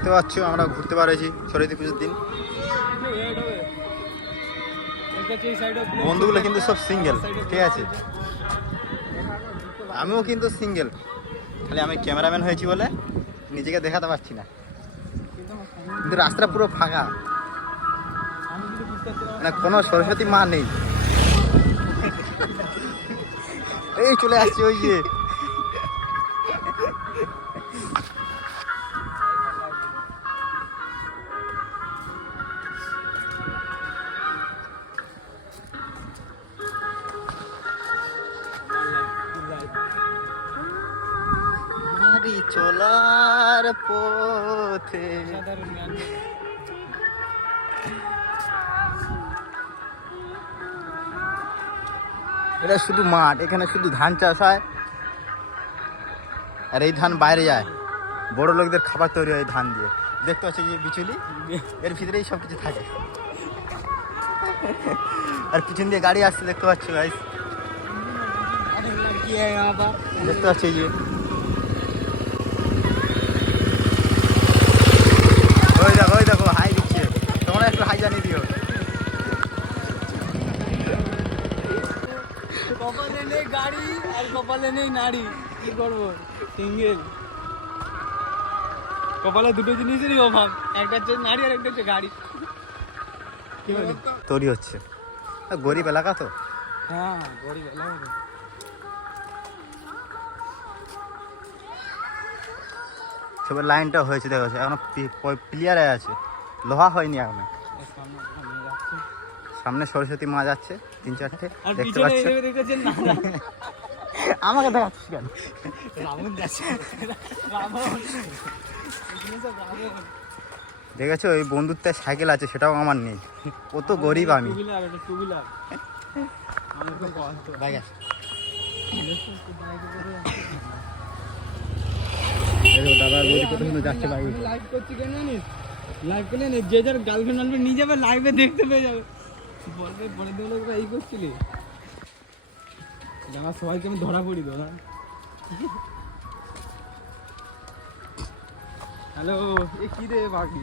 দেখতে পাচ্ছ আমরা ঘুরতে পারছি সরস্বতী পুজোর দিন। বন্ধুগুলো কিন্তু সব সিঙ্গেল, ঠিক আছে? আমিও কিন্তু সিঙ্গেল, খালি আমি ক্যামেরাম্যান হয়েছি বলে নিজেকে দেখাতে পারছি না, কিন্তু রাস্তাটা পুরো ফাঁকা, মানে কোনো সরস্বতী মা নেই। এই চলে আসছে ওই যে, চলার পথে এটা শুধু মাঠ, এখানে শুধু ধান চাষ হয়, আর এই ধান বাইরে যায়, বড় লোকদের খাবার তৈরি হয় ধান দিয়ে। দেখতে পাচ্ছি যে বিচুলি, এর ভিতরেই সব কিছু থাকে। আর পিছন দিয়ে গাড়ি আসছে দেখতে পাচ্ছ গাইস, দেখতে পাচ্ছি যে ওই দেখো হাই দিচ্ছে, তোমরা একটু হাই জানিয়ে দিও। কপালে নেই গাড়ি আর কপালে নেই নারী, কি করবো? সিঙ্গেল। কপালে দুটো জিনিসেরই অভাব, একটা হচ্ছে নারী আর একটা হচ্ছে গাড়ি। তৈরি হচ্ছে, গরিব এলাকা তো। হ্যাঁ, গরিব এলাকা। সবের লাইনটা হয়েছে, দেখা যাচ্ছে এখনো প্লেয়ারে আছে, লোহা হয়নি এখনো। সামনে সরস্বতী মা যাচ্ছে 3-4টে, দেখতে পাচ্ছ? আমাকে দেখাচ্ছিস কেন? দেখেছো ওই বন্ধুত্বের সাইকেল আছে, সেটাও আমার নেই, কত গরিব আমি। দাদা কত সুন্দর যাচ্ছে বাইক। লাইভ করছি কেন জানিস? লাইভ করলে যে যার গার্লফ্রেন্ড আনবে নিয়ে যাবে, লাইভে দেখতে পেয়ে যাবে। বলবে পরে দেখলে তোরা এই করছিলি, আমার সবাইকে আমি ধরা পড়ি ধরা। হ্যালো, এ কি রে বাকি,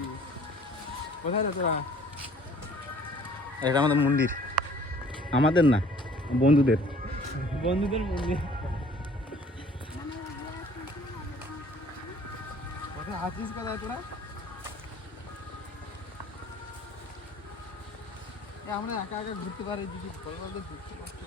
কোথায় রে তোরা? এটা আমাদের মন্দির, আমাদের না, বন্ধুদের মন্দির। কোথায় আছিস, কোথায় তোরা? আমরা একা একা ঘুরতে পারি, যদি ঘুরতে পারছি।